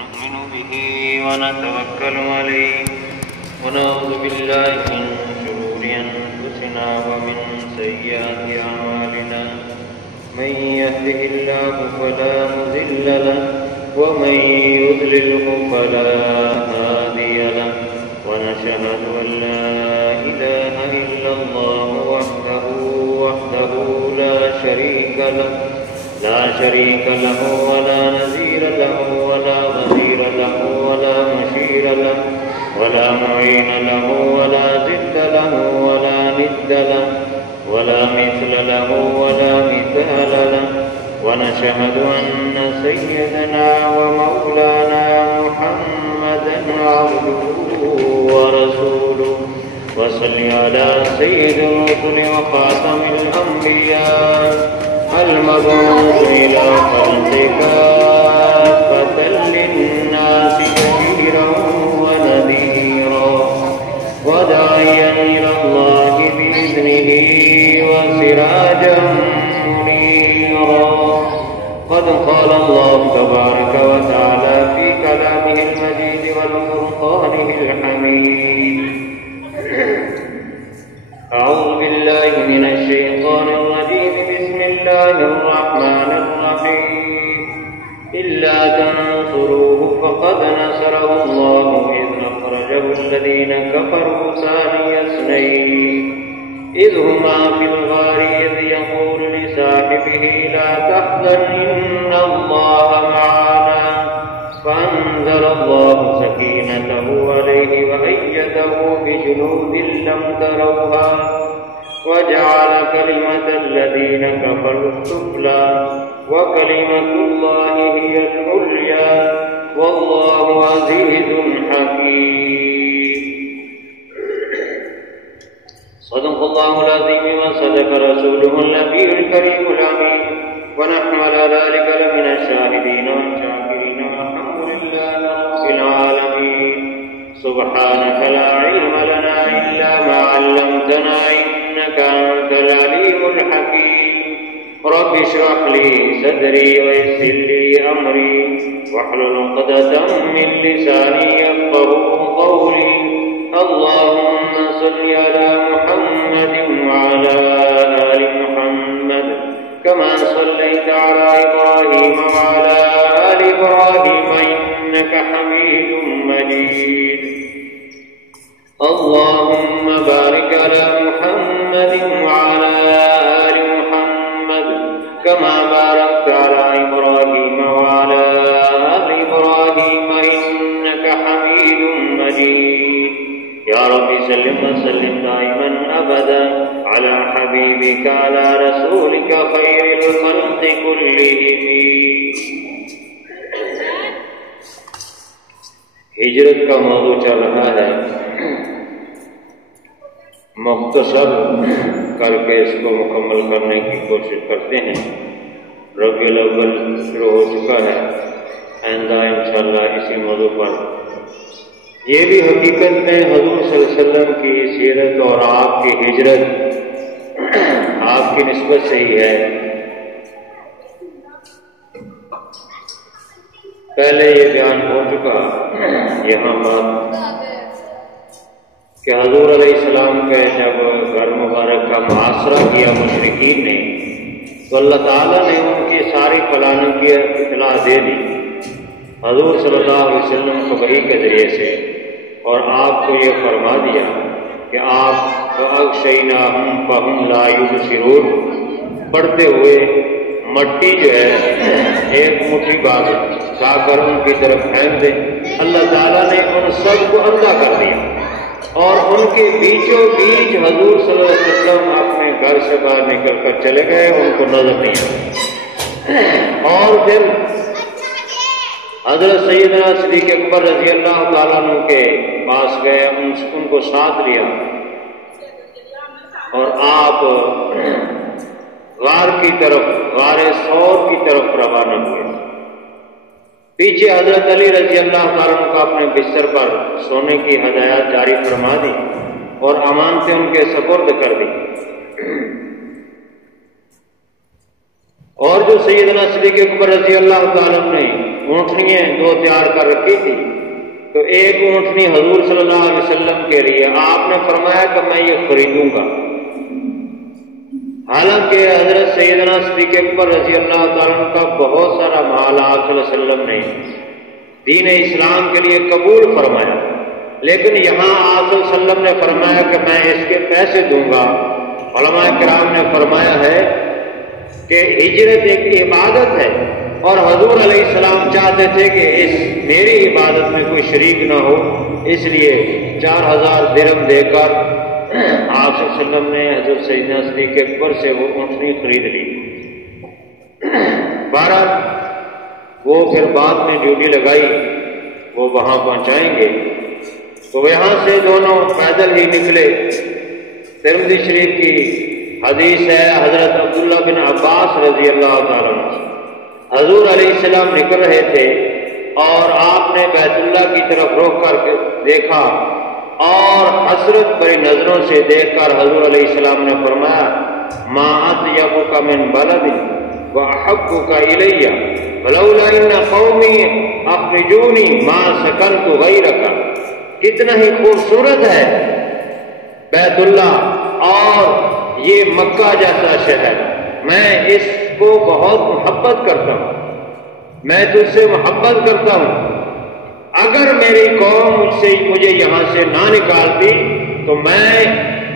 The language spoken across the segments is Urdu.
ونؤمن به ونتوكل عليه ونعوذ بالله من شرور أنفسنا ومن سيئات أعمالنا من يهده الله فلا مضل له ومن يضلله فلا هادي له ونشهد أن لا إله إلا الله وحده لا شريك له ولا نذير له ولا غفير له ولا مشير له ولا معين له ولا ضد له ولا ند له ولا مثل له ولا مثال له ونشهد أن سيدنا ومولانا محمدا عبده ورسوله وصل على سيد الرسل وخاتم الأنبياء المبعوث إلى خلق كافة للناس بشيرا ونذيرا وداعيا إلى الله بإذنه وسراجا منيرا قد قال الله تبارك وتعالى في كلامه المجيد والفرقانه الحميد أعوذ بالله من الشيطان الرجيم بسم الله الرحمن الرحيم إلا تنصروه فقد نصره الله إذ أخرجه الذين كفروا ثاني اثنين إذ هما في الغار إذ يقول لصاحبه لا تحزن إن الله معنا فأنزل الله سكينته عليه وأيده بجنود لم تروها وجعل كلمة الذين كفروا السفلى وكلمة الله هي العليا والله عزيز حكيم. صدق الله العظيم وصدق رسوله النبي الكريم الأمين ونحن على ذلك لمن الشاهدين والشاكرين والحمد لله رب العالمين. سبحانك لا علم لنا إلا ما علمتنا إنك أنت العليم الحكيم. رب اشرح لي صدري ويسر لي أمري واحلل عقدة من لساني يفقهوا قولي. اللهم صل على محمد وعلى آل محمد كما صليت على إبراهيم وعلى آل إبراهيم إنك حميد مجيد. اللهم بارك على محمد وعلى آل محمد كما باركت على إبراهيم وعلى آل إبراهيم إنك حميد مجيد. يا رب سلم وسلم دائما أبدا على حبيبك على رسولك خير الخلق كلهم. ہجرت کا موضوع چل رہا ہے، مختصر کر کے اس کو مکمل کرنے کی کوشش کرتے ہیں. ربیع الاول شروع ہو چکا ہے، آئندہ انشاءاللہ اسی موضوع پر. یہ بھی حقیقت میں حضور صلی اللہ علیہ وسلم کی سیرت اور آپ کی ہجرت آپ کی نسبت سے ہی ہے. پہلے یہ بیان ہو چکا یہاں پر کہ حضور علیہ السلام کے جب گھر مبارک کا محاصرہ کیا مشرکین نے تو اللہ تعالیٰ نے ان کی ساری پلانوں کی اطلاع دے دی حضور صلی اللہ علیہ وسلم کو وحی کے ذریعے سے، اور آپ کو یہ فرما دیا کہ آپ فَأَغْشَيْنَاهُمْ فَهُمْ لَا يُبْصِرُونَ پڑھتے ہوئے مٹی جو ہے ایک مٹھی کھا کر ان کی طرف پھینک دیں. اللہ تعالیٰ نے ان سب کو اندھا کر دیا اور ان کے بیچوں بیچ حضور صلی اللہ علیہ وسلم اپنے گھر سے باہر نکل کر چلے گئے، ان کو نظر نہیں آیا. اور پھر حضرت سیدنا صدیق اکبر رضی اللہ تعالیٰ عنہ کے پاس گئے، ان کو ساتھ لیا اور آپ غار کی طرف، غار ثور کی طرف روانہ ہوئے. پیچھے حضرت علی رضی اللہ تعالیٰ عنہ کو اپنے بستر پر سونے کی ہدایات جاری فرما دی اور امانتیں ان کے سپرد کر دی. اور جو سیدنا صدیق اکبر رضی اللہ تعالیٰ عنہ نے اونٹنیاں دو تیار کر رکھی تھی، تو ایک اونٹنی حضور صلی اللہ علیہ وسلم کے لیے آپ نے فرمایا کہ میں یہ خریدوں گا۔ حالانکہ حضرت سیدنا صدیق اکبر رضی اللہ تعالیٰ عنہ کا بہت سارا مال آپ صلی اللہ علیہ وسلم نے دین اسلام کے لیے قبول فرمایا، لیکن یہاں آپ صلی اللہ علیہ وسلم نے فرمایا کہ میں اس کے پیسے دوں گا۔ علماء کرام نے فرمایا ہے کہ ہجرت ایک عبادت ہے، اور حضور علیہ السلام چاہتے تھے کہ اس میری عبادت میں کوئی شریک نہ ہو، اس لیے 4000 درہم دے کر آپ صلی اللہ علیہ وسلم نے حضرت سیدنا صدیق اکبر سے وہ اونٹنی خرید لی۔ بہرحال وہ پھر بعد میں ڈیوٹی لگائی، وہ وہاں پہنچائیں گے، تو یہاں سے دونوں پیدل ہی نکلے۔ ترمذی شریف کی حدیث ہے، حضرت عبداللہ بن عباس رضی اللہ تعالیٰ عنہ حضور علیہ السلام نکل رہے تھے اور آپ نے بیت اللہ کی طرف رخ کر کے دیکھا اور حسرت بھری نظروں سے دیکھ کر حضور علیہ السلام نے فرمایا ما اطیبک من بلد واحبک الی ولولا ان قومی اخرجونی ما سکنت غیرک۔ کتنا ہی خوبصورت ہے بیت اللہ اور یہ مکہ جیسا شہر، میں اس کو بہت محبت کرتا ہوں، میں تجھ سے محبت کرتا ہوں۔ اگر میری قوم مجھے یہاں سے نہ نکالتی تو میں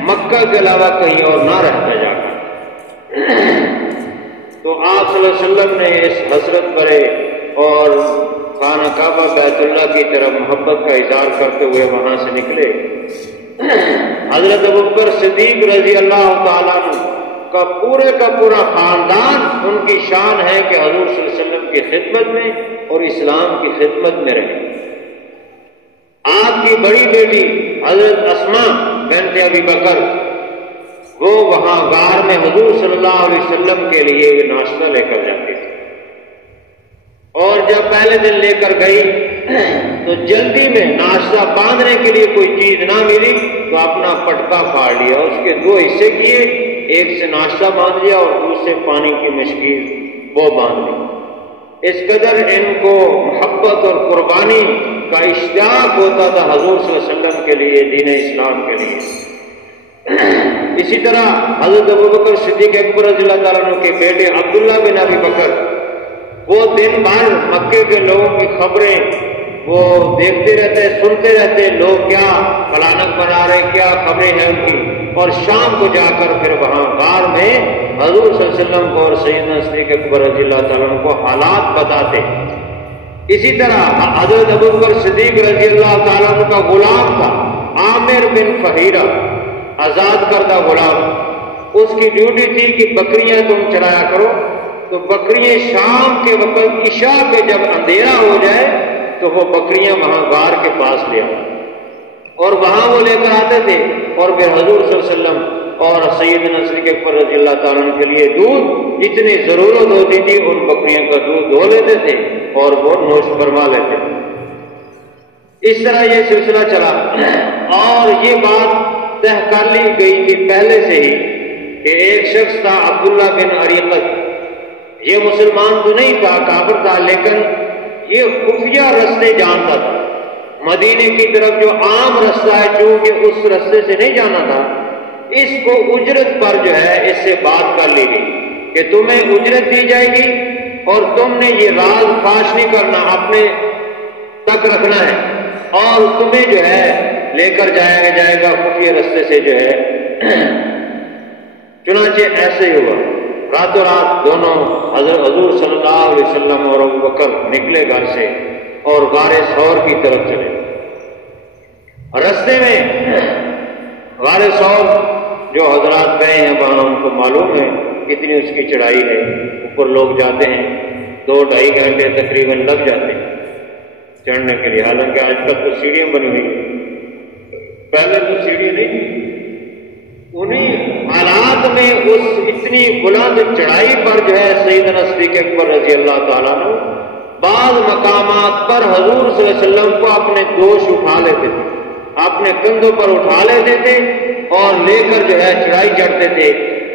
مکہ کے علاوہ کہیں اور نہ رہتا جا کر۔ تو آپ صلی اللہ علیہ وسلم نے اس حسرت بھرے اور خانہ کعبہ بیت اللہ کی طرف محبت کا اظہار کرتے ہوئے وہاں سے نکلے۔ حضرت ابوبکر صدیق رضی اللہ تعالیٰ عنہ کا پورا خاندان، ان کی شان ہے کہ حضور صلی اللہ علیہ وسلم کی خدمت میں اور اسلام کی خدمت میں رہے۔ آپ کی بڑی بیٹی حضرت اسماء بنت ابی بکر وہ وہاں غار میں حضور صلی اللہ علیہ وسلم کے لیے ناشتہ لے کر جاتی تھی، اور جب پہلے دن لے کر گئی تو جلدی میں ناشتہ باندھنے کے لیے کوئی چیز نہ ملی تو اپنا پٹکا پھاڑ لیا، اس کے 2 حصے کیے، ایک سے ناشتہ باندھ لیا اور دوسرے پانی کی مشکیل وہ باندھ لی۔ اس قدر ان کو محبت اور قربانی کا اشتیاق ہوتا تھا حضور صلی اللہ علیہ وسلم کے لیے، دین اسلام کے لیے۔ اسی طرح حضرت ابوبکر صدیق اکبر رضی اللہ تعالیٰ عنہ کے بیٹے عبداللہ بن ابی بکر وہ دن بھر مکے کے لوگوں کی خبریں وہ دیکھتے رہتے، سنتے رہتے، لوگ کیا پلانک بنا رہے، کیا خبریں ہیں ان کی، اور شام کو جا کر پھر وہاں غار میں حضور صلی اللہ علیہ وسلم کو اور سیدنا صدیق اکبر رضی اللہ تعالیٰ عنہ کو حالات بتاتے۔ اسی طرح حضرت ابوبکر صدیق رضی اللہ تعالیٰ عنہ کا غلام تھا عامر بن فہیرہ، آزاد کردہ غلام، اس کی ڈیوٹی تھی کہ بکریاں تم چرایا کرو، تو بکریاں شام کے وقت عشاء کے جب اندھیرا ہو جائے تو وہ بکریاں وہاں غار کے پاس لے آتے اور وہاں وہ لے کر آتے تھے، اور پھر حضور صلی اللہ علیہ وسلم اور سیدنا صدیق اکبر رضی اللہ تعالیٰ عنہ کے لیے دودھ جتنی ضرورت ہوتی تھی ان بکریوں کا دودھ دھو لیتے تھے اور وہ نوش فرما لیتے تھے۔ اس طرح یہ سلسلہ چلا، اور یہ بات طے کر لی گئی تھی پہلے سے ہی کہ ایک شخص تھا عبداللہ بن عریقت، یہ مسلمان تو نہیں تھا، کافر تھا، لیکن یہ خفیہ رستے جانتا تھا۔ مدینے کی طرف جو عام رستہ ہے چونکہ اس رستے سے نہیں جانا تھا، اس کو اجرت پر جو ہے اس سے بات کر لی گئی کہ تمہیں اجرت دی جائے گی اور تم نے یہ راز فاش نہیں کرنا، اپنے تک رکھنا ہے، اور تمہیں جو ہے لے کر جائے گا خفیہ رستے سے جو ہے۔ چنانچہ ایسے ہی ہوا، راتوں رات دونوں حضور صلی اللہ علیہ وسلم اور ابوبکر نکلے گھر سے اور غار ثور کی طرف چلے۔ رستے میں غار ثور جو حضرات گئے ہیں وہاں ان کو معلوم ہے کتنی اس کی چڑھائی ہے، اوپر لوگ جاتے ہیں 2-2.5 گھنٹے تقریباً لگ جاتے ہیں چڑھنے کے لیے، حالانکہ آج تک تو سیڑھیاں بنی ہوئی ہیں، پہلے تو سیڑھی نہیں تھی۔ انہیں حالات میں اس اتنی بلند چڑھائی پر جو ہے سیدنا صدیق اکبر رضی اللہ تعالیٰ عنہ بعض مقامات پر حضور صلی اللہ علیہ وسلم کو اپنے دوش اٹھا لیتے تھے، اپنے کندھوں پر اٹھا لیتے تھے اور لے کر جو ہے چڑھائی چڑھتے تھے،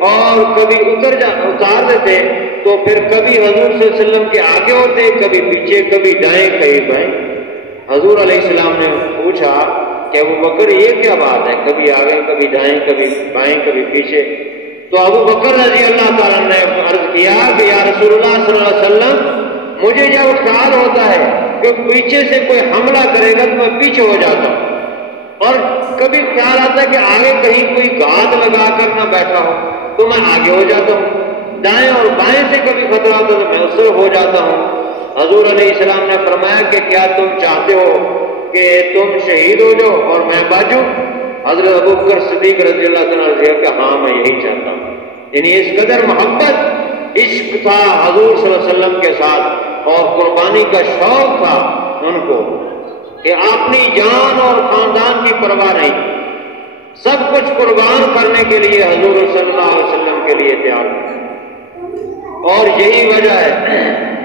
اور کبھی اتار دیتے تو پھر کبھی حضور صلی اللہ علیہ وسلم کے آگے ہوتے، کبھی پیچھے، کبھی دائیں کبھی بائیں۔ حضور علیہ السلام نے پوچھا کہ ابو بکر یہ کیا بات ہے، کبھی آگے کبھی دائیں کبھی بائیں کبھی پیچھے؟ تو ابو بکر رضی اللہ تعالیٰ نے عرض کیا کہ یا رسول اللہ صلی اللہ علیہ وسلم، مجھے جب خیال ہوتا ہے کہ پیچھے سے کوئی حملہ کرے گا تو میں پیچھے ہو جاتا ہوں، اور کبھی خیال آتا ہے کہ آگے کہیں کوئی گھات لگا کر نہ بیٹھا ہو تو میں آگے ہو جاتا ہوں، دائیں اور بائیں سے کبھی خطرہ ہوتا تو میں اس سے ہو جاتا ہوں۔ حضور علیہ السلام نے فرمایا کہ کیا تم چاہتے ہو کہ تم شہید ہو جاؤ اور میں باجوں؟ حضرت ابوبکر صدیق رضی اللہ تعالیٰ عنہ کہ ہاں میں یہی چاہتا ہوں۔ یعنی اس قدر محبت، عشق تھا حضور صلی اللہ علیہ وسلم کے ساتھ، اور قربانی کا شوق تھا ان کو کہ اپنی جان اور خاندان کی پرواہ نہیں، سب کچھ قربان کرنے کے لیے حضور صلی اللہ علیہ وسلم کے لیے تیار تھے۔ اور یہی وجہ ہے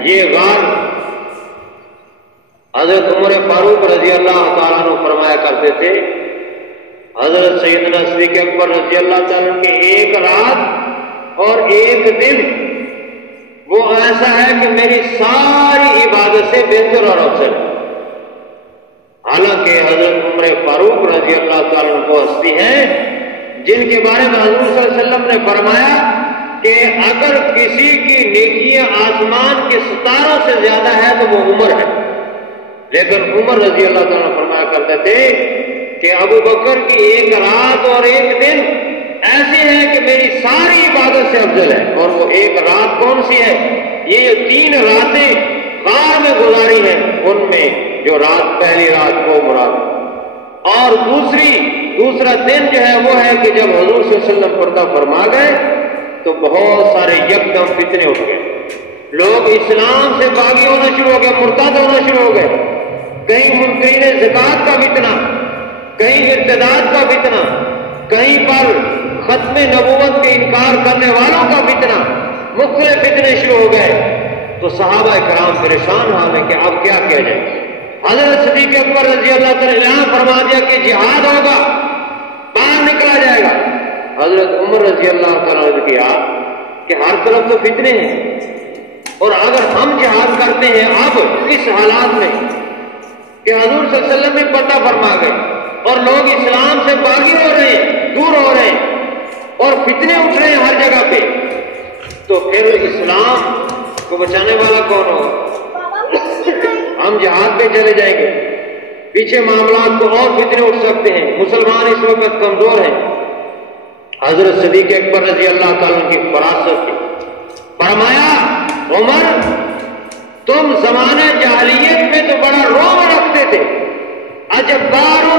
یہ غار حضرت عمر فاروق رضی اللہ تعالیٰ عنہ فرمایا کرتے تھے، حضرت سیدنا صدیق اکبر رضی اللہ تعالیٰ عنہ کی ایک رات اور ایک دن وہ ایسا ہے کہ میری ساری عبادت سے بہتر اور افضل ہے۔ حالانکہ حضرت عمر فاروق رضی اللہ تعالیٰ عنہ کو ہستی ہیں جن کے بارے میں حضور صلی اللہ علیہ وسلم نے فرمایا کہ اگر کسی کی نیکیاں آسمان کے ستاروں سے زیادہ ہے تو وہ عمر ہے، لیکن عمر رضی اللہ تعالیٰ عنہ فرمایا کرتے تھے کہ ابو بکر کی ایک رات اور ایک دن ایسے ہے کہ میری ساری عبادت سے افضل ہے۔ اور وہ ایک رات کون سی ہے؟ یہ 3 راتیں غار میں گزاری ہیں، ان میں جو رات پہلی رات وہ مراد، اور دوسرا دن جو ہے وہ ہے کہ جب حضور صلی اللہ علیہ وسلم پردہ فرما گئے تو بہت سارے یکدم فتنے اٹھ گئے، لوگ اسلام سے باغی ہونا شروع ہو گئے، مرتد ہونا شروع ہو گئے، کہیں منکرین زکات کا فتنہ، کہیں ارتداد کا فتنہ، کہیں پر ختم نبوت کے انکار کرنے والوں کا فتنہ، مختلف فتنے شروع ہو گئے۔ تو صحابہ کرام پریشان حال ہے کہ اب کیا کیا جائے۔ حضرت صدیق اکبر رضی اللہ تعالیٰ عنہ فرما دیا کہ جہاد ہوگا، باہر نکلا جائے گا۔ حضرت عمر رضی اللہ تعالیٰ عنہ کیا کہ ہر طرف تو فتنے ہیں، اور اگر ہم جہاد کرتے ہیں اب اس حالات میں کہ حضور صلی اللہ علیہ وسلم بھی پردہ فرما گئے اور لوگ اسلام سے باغی ہو رہے ہیں، دور ہو رہے ہیں، اور فتنے اٹھ رہے ہیں ہر جگہ پہ، تو پھر اسلام کو بچانے والا کون ہوگا؟ ہم جہاد پہ چلے جائیں گے، پیچھے معاملات کو اور فتنے اٹھ سکتے ہیں، مسلمان اس وقت کمزور ہیں۔ حضرت صدیق اکبر رضی اللہ تعالیٰ کی فراست تھی، فرمایا عمر تم زمانہ جاہلیت میں تو بڑا روب رکھتے تھے، اجبار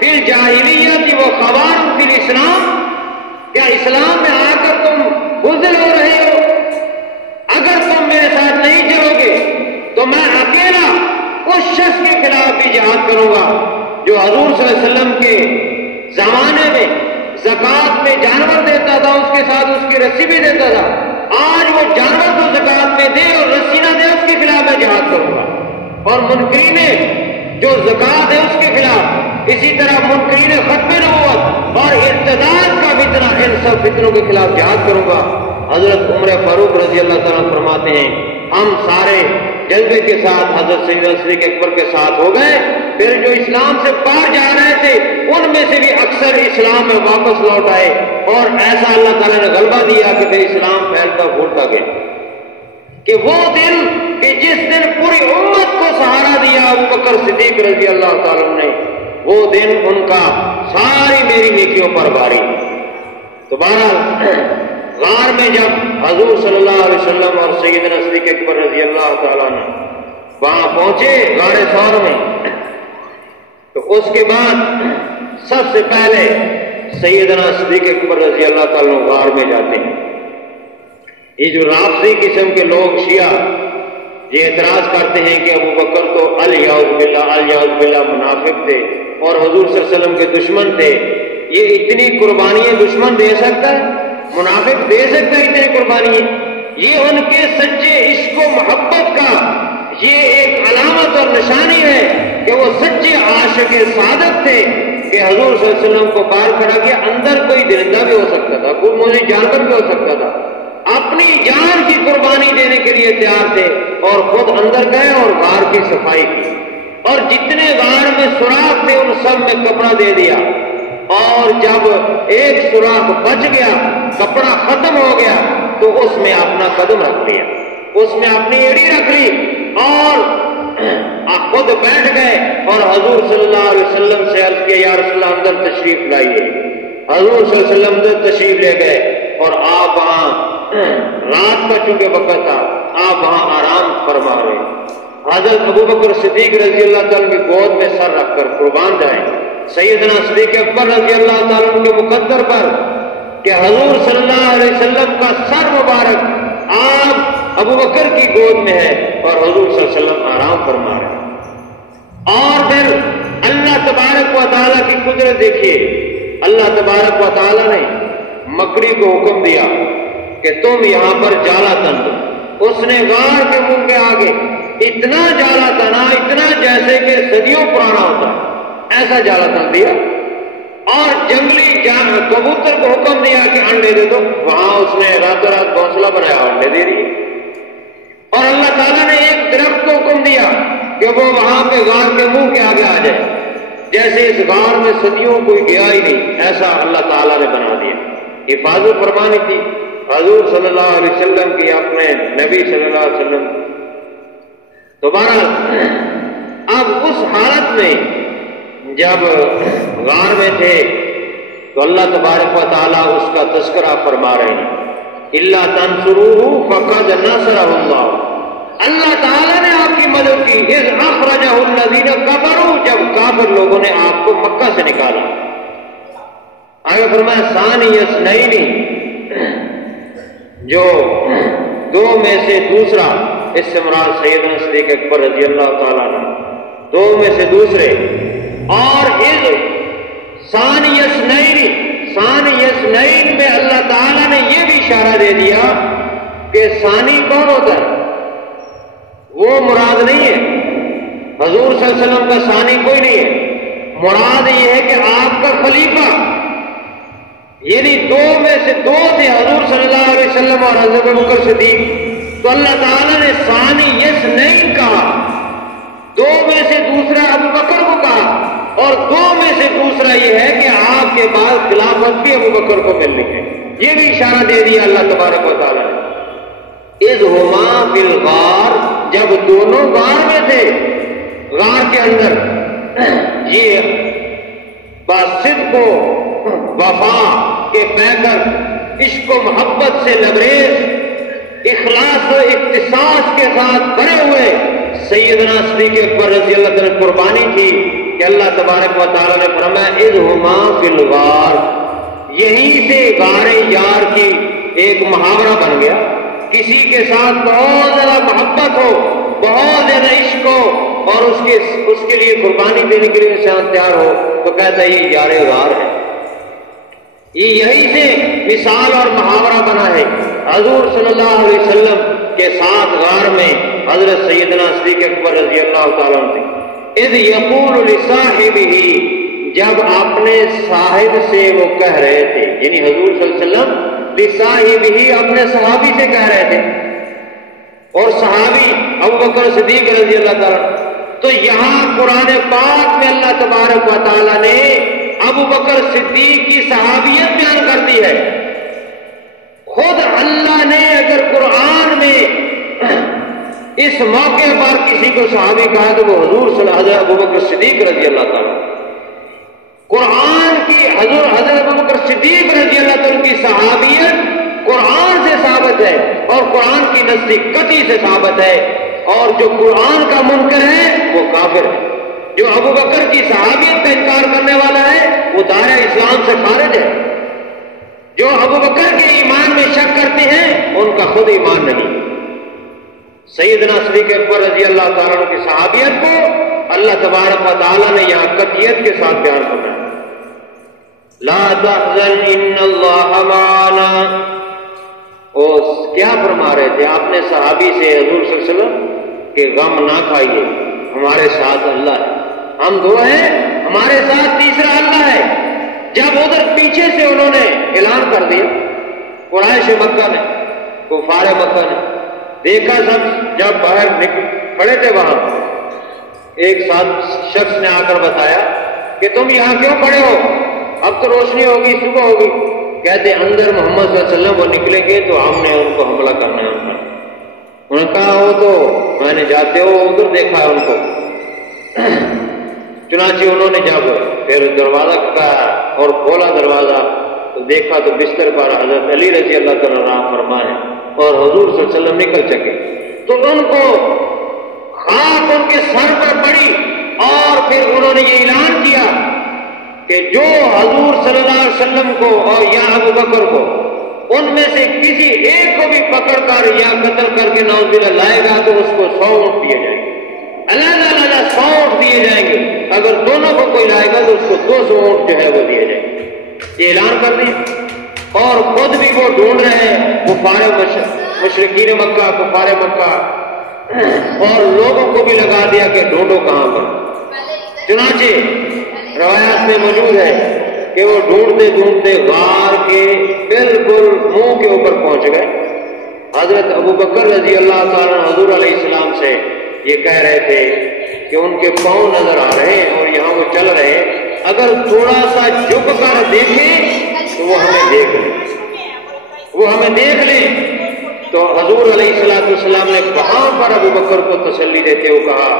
فی الجاہلیت و خوار فی الاسلام، کیا اسلام میں آ کر تم بزدل ہو رہے ہو؟ اگر تم میرے ساتھ نہیں چلو گے تو میں اکیلا اس شخص کے خلاف بھی جہاد کروں گا جو حضور صلی اللہ علیہ وسلم کے زمانے میں زکات میں جانور دیتا تھا، اس کے ساتھ اس کی رسی بھی دیتا تھا۔ آج وہ جانور تو زکات میں دے اور رسی نہ دے، اس کے خلاف میں جہاد کروں گا۔ اور منکرین جو زکات ہے اس کے خلاف، اسی طرح منکرین ختم نبوت اور ارتداد کا فتنہ، ان سب فتنوں کے خلاف جہاد کروں گا۔ حضرت عمر فاروق رضی اللہ تعالیٰ فرماتے ہیں ہم سارے جذبے کے ساتھ حضرت سیدنا صدیق اکبر کے ساتھ ہو گئے، پھر جو اسلام سے باہر جا رہے تھے ان میں سے بھی اکثر اسلام میں واپس لوٹ آئے، اور ایسا اللہ تعالیٰ نے غلبہ دیا کہ پھر اسلام پھیلتا پھولتا گیا۔ کہ وہ دن کہ جس دن پوری امت کو سہارا دیا ابو بکر صدیق رضی اللہ تعالیٰ نے، وہ دن ان کا ساری میری نیکیوں پر باری۔ تو بہرحال غار میں جب حضور صلی اللہ علیہ وسلم اور سیدنا صدیق اکبر رضی اللہ تعالیٰ نے وہاں پہنچے غار ثور میں، تو اس کے بعد سب سے پہلے سیدنا صدیق اکبر رضی اللہ تعالیٰ غار میں جاتے ہیں۔ یہ جو رافضی قسم کے لوگ شیعہ یہ اعتراض کرتے ہیں کہ ابو بکر تو الیاذ باللہ منافق تھے اور حضور صلی اللہ علیہ وسلم کے دشمن تھے، یہ اتنی قربانیاں دشمن دے سکتا ہے؟ منافق دے سکتا ہے اتنی قربانی؟ یہ ان کے سچے عشق و محبت کا یہ ایک علامت اور نشانی ہے کہ وہ سچے عاشق صادق تھے کہ حضور صلی اللہ علیہ وسلم کو باہر کھڑا کیا، اندر کوئی درندہ بھی ہو سکتا تھا، کوئی موجود جانور بھی ہو سکتا تھا، اپنی جان کی قربانی دینے کے لیے تیار تھے اور خود اندر گئے اور غار کی صفائی کی، اور جتنے غار میں سوراخ تھے ان سب میں کپڑا دے دیا، اور جب ایک سوراخ بچ گیا، کپڑا ختم ہو گیا، تو اس میں اپنا قدم رکھ لیا، اس میں اپنی ایڑی رکھ لی اور خود بیٹھ گئے اور حضور صلی اللہ علیہ وسلم سے عرض کیا یا رسول اللہ اندر تشریف لائیے۔ حضور صلی اللہ علیہ وسلم اندر تشریف لے گئے اور آپ وہاں رات کا چونکہ وقت تھا، آپ وہاں آرام فرما رہے۔ حضرت ابو بکر صدیق رضی اللہ تعالیٰ کی گود میں سر رکھ کر قربان جائیں سیدنا صدیق اکبر رضی اللہ تعالیٰ کے مقدر پر کہ حضور صلی اللہ علیہ وسلم کا سر مبارک آپ ابو بکر کی گود میں ہے اور حضور صلی اللہ علیہ وسلم آرام فرما رہے ہیں۔ اور پھر اللہ تبارک و تعالیٰ کی قدرت دیکھیے، اللہ تبارک و تعالیٰ نے مکڑی کو حکم دیا کہ تم یہاں پر جالا تن دو، اس نے غار کے منہ کے آگے اتنا جالا تنا، اتنا جیسے کہ صدیوں پرانا ہوتا ہے، ایسا جالا تن دیا، اور جنگلی کبوتر کو حکم دیا کہ انڈے دے دو، وہاں اس نے راتوں رات گھونسلہ بنایا، انڈے دے دیے۔ اور اللہ تعالیٰ نے ایک درخت کو حکم دیا کہ وہ وہاں پہ غار کے منہ کے آگے آ جائے، جیسے اس غار میں صدیوں کوئی گیا ہی نہیں، ایسا اللہ تعالیٰ نے بنا دیا۔ حفاظت فرمانی تھی حضور صلی اللہ علیہ وسلم کی، اپنے نبی صلی اللہ علیہ وسلم۔ دوبارہ اب اس حالت میں جب غار میں تھے تو اللہ تبارک و تعالیٰ اس کا تذکرہ فرما رہے ہیں، الا تنصروہ فقد نصرہ اللہ، اللہ تعالیٰ نے آپ کی مدد کی، اذ اخرجہ الذین کفروا، جب کافر لوگوں نے آپ کو مکہ سے نکالا۔ آگے فرمایا ثانی اثنین، جو دو میں سے دوسرا، اس سے مراد سیدنا صدیق اکبر رضی اللہ تعالیٰ عنہ، دو میں سے دوسرے، اور اذ ثانی اثنین میں اللہ تعالیٰ نے یہ بھی اشارہ دے دیا کہ ثانی کون ہوتا ہے، وہ مراد نہیں ہے، حضور صلی اللہ علیہ وسلم کا ثانی کوئی نہیں ہے، مراد یہ ہے کہ آپ کا خلیفہ، یعنی دو میں سے دو تھے حضور صلی اللہ علیہ وسلم اور حضرت ابوبکر صدیق، تو اللہ تعالیٰ نے ثانی اثنین کہا، دو میں سے دوسرا ابو بکر کو کہا، اور دو میں سے دوسرا یہ ہے کہ آپ کے بعد خلافت بھی ابو بکر کو ملنی ہے، یہ بھی اشارہ دے دیا اللہ تبارک و تعالیٰ نے۔ اذ ہما فی الغار، جب دونوں غار میں تھے، غار کے اندر، یہ بصدق و وفا کے پیکر، عشق و محبت سے لبریز، اخلاص و اختصاص کے ساتھ بھرے ہوئے سیدنا صدیق اکبر رضی اللہ تعالیٰ قربانی کی کہ اللہ تبارک و تعالیٰ نے فرمایا اذ ہما فی الغار، یہیں سے غار یار کی ایک محاورہ بن گیا، کسی کے ساتھ بہت زیادہ محبت ہو، بہت زیادہ عشق ہو، اور اس کے لیے قربانی دینے کے لیے انسان تیار ہو، تو کہتا ہے یہ یار غار ہے۔ یہ یہی سے مثال اور محاورہ بنا ہے حضور صلی اللہ علیہ وسلم کے ساتھ غار میں حضرت سیدنا صدیق اکبر رضی اللہ تعالیٰ عنہ، اذ یقول لصاحبہ، جب اپنے صاحب سے وہ کہہ رہے تھے، یعنی حضور صلی اللہ علیہ وسلم لصاحبہ اپنے صحابی سے کہہ رہے تھے، اور صحابی ابو بکر صدیق رضی اللہ تعالیٰ۔ تو یہاں قرآن پاک میں اللہ تبارک و تعالیٰ نے ابو بکر صدیق کی صحابیت بیان کرتی ہے۔ خود اللہ نے اگر قرآن میں اس موقع پر کسی کو صحابی کہا تو وہ حضور صلی اللہ علیہ وسلم ابو بکر صدیق رضی اللہ تعالیٰ۔ قرآن کی حضرت ابو بکر صدیق رضی اللہ تعالیٰ کی صحابیت قرآن سے ثابت ہے اور قرآن کی نزدیک قطعی سے ثابت ہے، اور جو قرآن کا منکر ہے وہ کافر ہے، جو ابو بکر کی صحابیت کا انکار کرنے والا ہے وہ دائرہ اسلام سے خارج ہے، جو ابو بکر کے ایمان میں شک کرتے ہیں ان کا خود ایمان نہیں۔ سیدنا صدیق اکبر رضی اللہ تعالیٰ عنہ کی صحابیت کو اللہ تبارک و تعالیٰ نے یہاں قطعیت کے ساتھ بیان کرنا ہے۔ لا تحزن ان اللہ معنا، اور کیا فرما رہے تھے آپ نے صحابی سے حضور صلی اللہ علیہ وسلم کہ غم نہ کھائیے، ہمارے ساتھ اللہ ہے، ہم دو ہیں، ہمارے ساتھ تیسرا اللہ ہے۔ جب ادھر پیچھے سے انہوں نے اعلان کر دیا قریش مکہ نے کفار مکہ نے دیکھا، سب جب باہر کھڑے تھے وہاں، ایک ساتھ شخص نے آ کر بتایا کہ تم یہاں کیوں کھڑے ہو، اب تو روشنی ہوگی، صبح ہوگی۔ کہتے اندر محمد صلی اللہ علیہ وسلم وہ نکلیں گے تو ہم نے ان کو حملہ کرنا ہے ان پر۔ انہوں نے کہا وہ تو میں نے جاتے ہو ادھر دیکھا ہے ان کو۔ چنانچہ انہوں نے جب پھر دروازہ کھٹکایا اور کھولا دروازہ تو دیکھا تو بستر پر حضرت علی رضی اللہ تعالیٰ عنہ فرمائے اور حضور صلی اللہ علیہ وسلم نکل چکے، تو ان کو خاک ان کے سر پر پڑی اور پھر انہوں نے یہ اعلان کیا کہ جو حضور صلی اللہ علیہ وسلم کو اور یا ابو بکر کو ان میں سے کسی ایک کو بھی پکڑ کر یا قتل کر کے نعوذ باللہ لائے گا تو اس کو 100 اونٹ دیے جائیں گے، علیحدہ 100 اونٹ دیے جائیں گے، اگر دونوں کو کوئی لائے گا تو اس کو 200 اونٹ جو ہے وہ دیے جائیں گے۔ یہ اعلان کر دیا اور خود بھی وہ ڈھونڈ رہے ہیں کفار مشرکین مکہ، کفار مکہ، اور لوگوں کو بھی لگا دیا کہ ڈھونڈو کہاں پر۔ چنانچہ روایات میں موجود ہے کہ وہ ڈھونڈتے ڈھونڈتے غار کے بالکل منہ کے اوپر پہنچ گئے۔ حضرت ابو بکر رضی اللہ تعالیٰ حضور علیہ السلام سے یہ کہہ رہے تھے کہ ان کے پاؤں نظر آ رہے ہیں اور یہاں وہ چل رہے ہیں، اگر تھوڑا سا جھک کر دیکھیں تو وہ ہمیں دیکھ لیں، وہ ہمیں دیکھ لیں۔ تو حضور علیہ السلام نے وہاں پر ابو بکر کو تسلی دیتے ہوئے کہا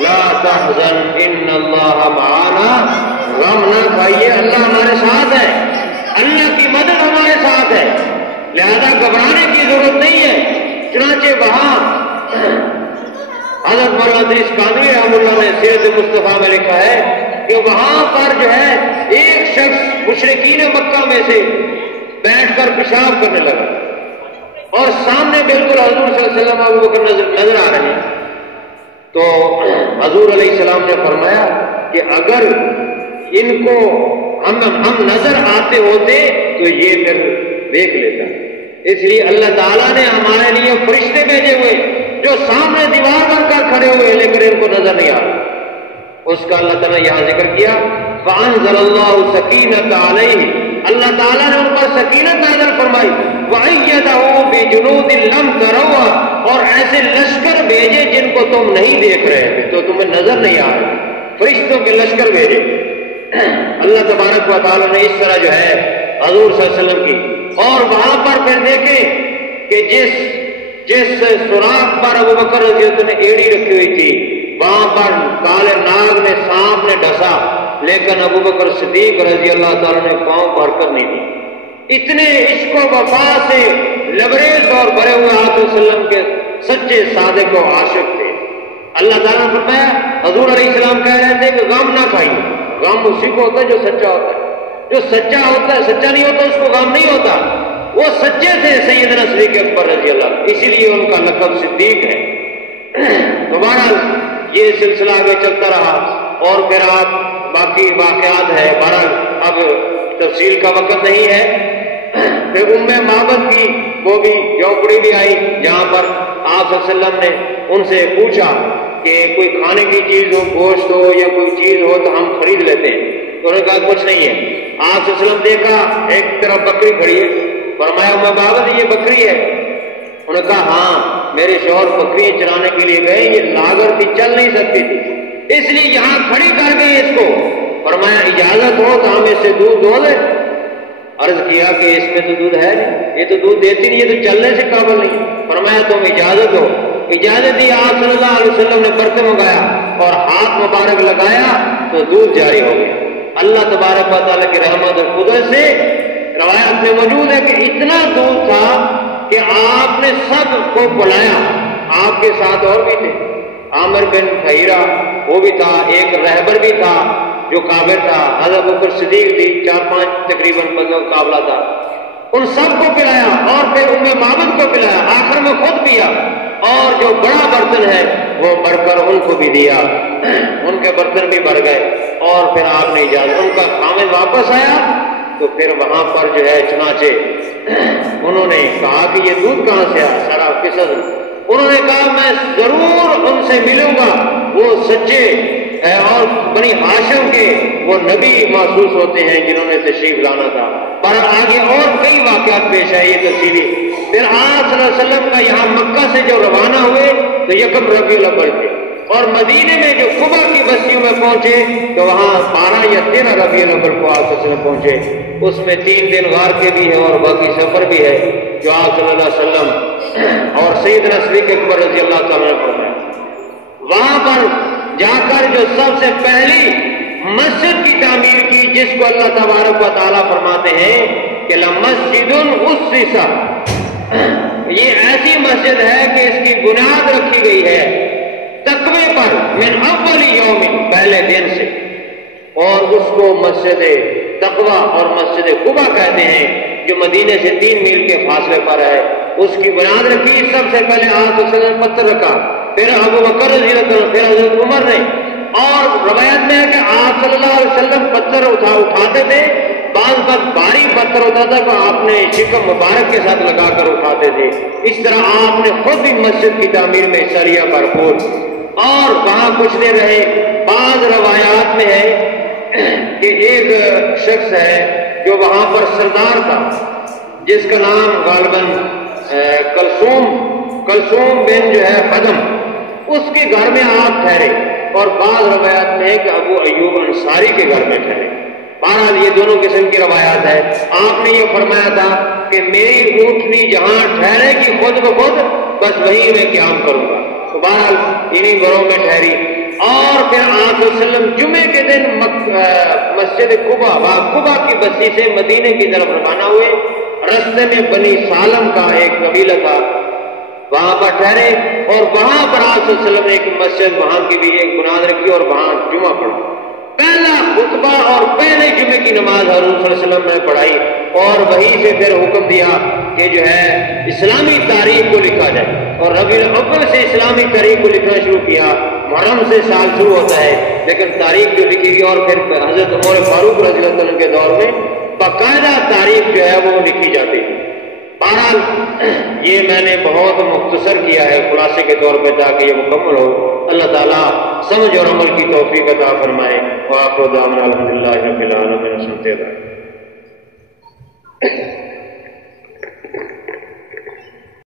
لا تحزن ان اللہ معانا، غم نہ کھائیے، اللہ ہمارے ساتھ ہے، اللہ کی مدد ہمارے ساتھ ہے، لہذا گھبرانے کی ضرورت نہیں ہے۔ چنانچہ وہاں حضرت مولانا ادریس کانوی رحمہ اللہ نے سیرت مصطفیٰ میں لکھا ہے کہ وہاں پر جو ہے ایک شخص مشرکین مکہ میں سے بیٹھ کر پیشاب کرنے لگا اور سامنے بالکل حضور صلی اللہ علیہ وسلم ابو بکر نظر آ رہے ہیں، تو حضور علیہ السلام نے فرمایا کہ اگر ان کو ہم نظر آتے ہوتے تو یہ پھر دیکھ لیتا، اس لیے اللہ تعالیٰ نے ہمارے لیے فرشتے بھیجے ہوئے جو سامنے دیوار بن کر کھڑے ہوئے لیکن ان کو نظر نہیں آ رہا۔ اس کا اللہ تعالیٰ یہاں ذکر کیا فَأَنزَلَ اللَّهُ سَكِينَةَ عَلَيْهِ، اللہ تعالیٰ نے ان پر سکینت نازل فرمائی، وَأَيَّدَهُ بِجُنُودٍ لَمْ تَرَوْهَا، اور ایسے لشکر بھیجے جن کو تم نہیں دیکھ رہے تھے تو تمہیں نظر نہیں آ رہے، فرشتوں کے لشکر بھیجے۔ اللہ تبارک و تعالیٰ نے اس طرح جو ہے حضور صلی اللہ علیہ وسلم کی، اور وہاں پر پھر دیکھیں کہ جس سوراخ پر ابو بکر رضی اللہ عنہ نے ایڑی رکھی ہوئی تھی وہاں پر کالے ناگ نے سانپ نے ڈسا، لیکن ابو بکر صدیق رضی اللہ تعالیٰ نے پاؤں بھر کر نہیں دی۔ اتنے عشق و وفا سے لبریز اور بھرے ہوئے آپ صلی اللہ علیہ وسلم کے سچے صادق و عاشق تھے۔ اللہ تعالیٰ نے فرمایا، حضور علیہ السلام کہہ رہے تھے کہ غم نہ کھائیے، غم اسی کو ہوتا ہے جو سچا ہوتا ہے، جو سچا ہوتا ہے، سچا نہیں ہوتا اس کو غم نہیں ہوتا۔ وہ سچے تھے سیدنا صدیق اکبر رضی اللہ، اسی لیے ان کا لقب صدیق ہے۔ تو بہرحال یہ سلسلہ آگے چلتا رہا اور پھر آپ باقی واقعات ہے، بہرحال اب تفصیل کا وقت نہیں ہے۔ پھر معبد کی وہ بھی جھونپڑی بھی آئی جہاں پر آپ صلی اللہ علیہ وسلم نے ان سے پوچھا کہ کوئی کھانے کی چیز ہو، گوشت ہو یا کوئی چیز ہو تو ہم خرید لیتے ہیں، تو انہوں نے کہا کچھ نہیں ہے۔ آپ صلی اللہ علیہ وسلم دیکھا ایک طرف بکری کھڑی ہے، فرمایا معبد یہ بکری ہے؟ انہوں نے کہا ہاں میرے شوہر بکریاں چرانے کے لیے گئے، یہ لاغر تھی چل نہیں سکتی تھی اس لیے یہاں کھڑی کر گئے اس کو۔ فرمایا اجازت ہو تو ہم اس سے دودھ دو لیں؟ عرض کیا کہ اس میں تو دودھ ہے نہیں، یہ تو دودھ دیتی نہیں، یہ تو چلنے سے قابل نہیں۔ فرمایا تم اجازت ہو، اجازت دی۔ آپ صلی اللہ علیہ وسلم نے برتن منگایا اور ہاتھ مبارک لگایا تو دودھ جاری ہو گیا۔ اللہ تبارک و تعالیٰ کی رحمت اور قدرت سے روایت میں موجود ہے کہ اتنا دودھ تھا کہ آپ نے سب کو بلایا، آپ کے ساتھ اور بھی تھے، عامر بن فہیرہ وہ بھی تھا، ایک رہبر بھی تھا جو کافر تھا، حضرت بکر صدیق بھی، 4-5 تقریباً مقابلہ تھا، ان سب کو پلایا اور پھر معبد کو پلایا، آخر میں خود پیا اور جو بڑا برتن ہے وہ بھر کر ان کو بھی دیا، ان کے برتن بھی بھر گئے اور پھر آپ نے اجازت، ان کا خامد واپس آیا تو پھر وہاں پر جو ہے چنانچہ انہوں نے کہا کہ یہ دودھ کہاں سے آیا، سارا قصہ انہوں نے کہا میں ضرور ان سے ملوں گا، وہ سچے اور بنی ہاشم کے وہ نبی محسوس ہوتے ہیں جنہوں نے تشریف لانا تھا۔ پر آگے اور کئی واقعات پیش آئے یہ تفصیلی۔ پھر آپ صلی اللہ علیہ وسلم کا یہاں مکہ سے جو روانہ ہوئے تو یکم ربیع الاول تھے، اور مدینے میں جو قبا کی بستیوں میں پہنچے تو وہاں 12 یا 13 ربیع الاول کو آپ صلی اللہ علیہ وسلم پہنچے۔ اس میں 3 دن غار کے بھی ہے اور باقی سفر بھی ہے جو آپ صلی اللہ علیہ وسلم اور سیدنا صدیق اکبر رضی اللہ تعالیٰ نے فرمایا۔ وہاں پر جا کر جو سب سے پہلی مسجد کی تعمیر کی، جس کو اللہ تبارک و تعالیٰ فرماتے ہیں کہ لمسجد اسست، یہ ایسی مسجد ہے کہ اس کی بنیاد رکھی گئی ہے تقوی پر، من اول یوم، پہلے دن سے، اور اس کو مسجد تقوی اور مسجد قبا کہتے ہیں جو مدینے سے 3 میل کے فاصلے پر ہے۔ اس کی بنیاد رکھی، سب سے پہلے آپ صلی اللہ علیہ وسلم نے پتھر رکھا، پھر ابو بکر رضی اللہ عنہ، پھر حضرت عمر نے، اور روایت میں ہے کہ آپ صلی اللہ علیہ وسلم پتھر اٹھاتے تھے، بعض وقت بھاری پتھر ہوتا تھا تو آپ نے شکم مبارک کے ساتھ لگا کر اٹھاتے تھے۔ اس طرح آپ نے خود بھی مسجد کی تعمیر میں حصہ لیا بھرپور، اور وہاں کچھ دیر رہے۔ بعض روایات میں ہے کہ ایک شخص ہے جو وہاں پر سردار تھا جس کا نام غالباً کلثوم بن جو ہے حدم، اس کے گھر میں آپ ٹھہرے، اور بعض روایات میں ہے کہ ابو ایوب انصاری کے گھر میں ٹھہرے۔ بہرحال یہ دونوں قسم کی روایات ہے۔ آپ نے یہ فرمایا تھا کہ میری اونٹنی جہاں ٹھہرے گی خود بخود، بس وہیں میں قیام کروں گا۔ تو بہرحال انہیں گھروں میں ٹھہری، اور پھر آپ صلی اللہ علیہ وسلم جمعے کے دن مسجد قبا کی بستی سے مدینے کی طرف روانہ ہوئے۔ رستے میں بنی سالم کا ایک قبیلہ تھا، وہاں پر ٹھہرے، اور وہاں پر آپ صلی اللہ علیہ وسلم نے ایک مسجد وہاں کی بھی ایک بنیاد رکھی اور وہاں جمعہ پڑھا۔ پہلا خطبہ اور پہلے جمعے کی نماز حضور صلی اللہ علیہ وسلم نے پڑھائی، اور وہیں سے پھر حکم دیا کہ جو ہے اسلامی تاریخ کو لکھا جائے، اور ربیع الاول سے اسلامی تاریخ کو لکھنا شروع کیا۔ محرم سے سال شروع ہوتا ہے، لیکن تاریخ جو لکھی گئی، اور پھر حضرت عمر فاروق رضی اللہ عنہ کے دور میں باقاعدہ تاریخ جو ہے وہ لکھی جاتی ہے۔ بہرحال یہ میں نے بہت مختصر کیا ہے خلاصے کے طور پہ تاکہ یہ مکمل ہو۔ اللہ تعالیٰ سمجھ اور عمل کی توفیق عطا فرمائے۔ وآخر دعوانا الحمدللہ رب العالمین۔ سنتے رہیں۔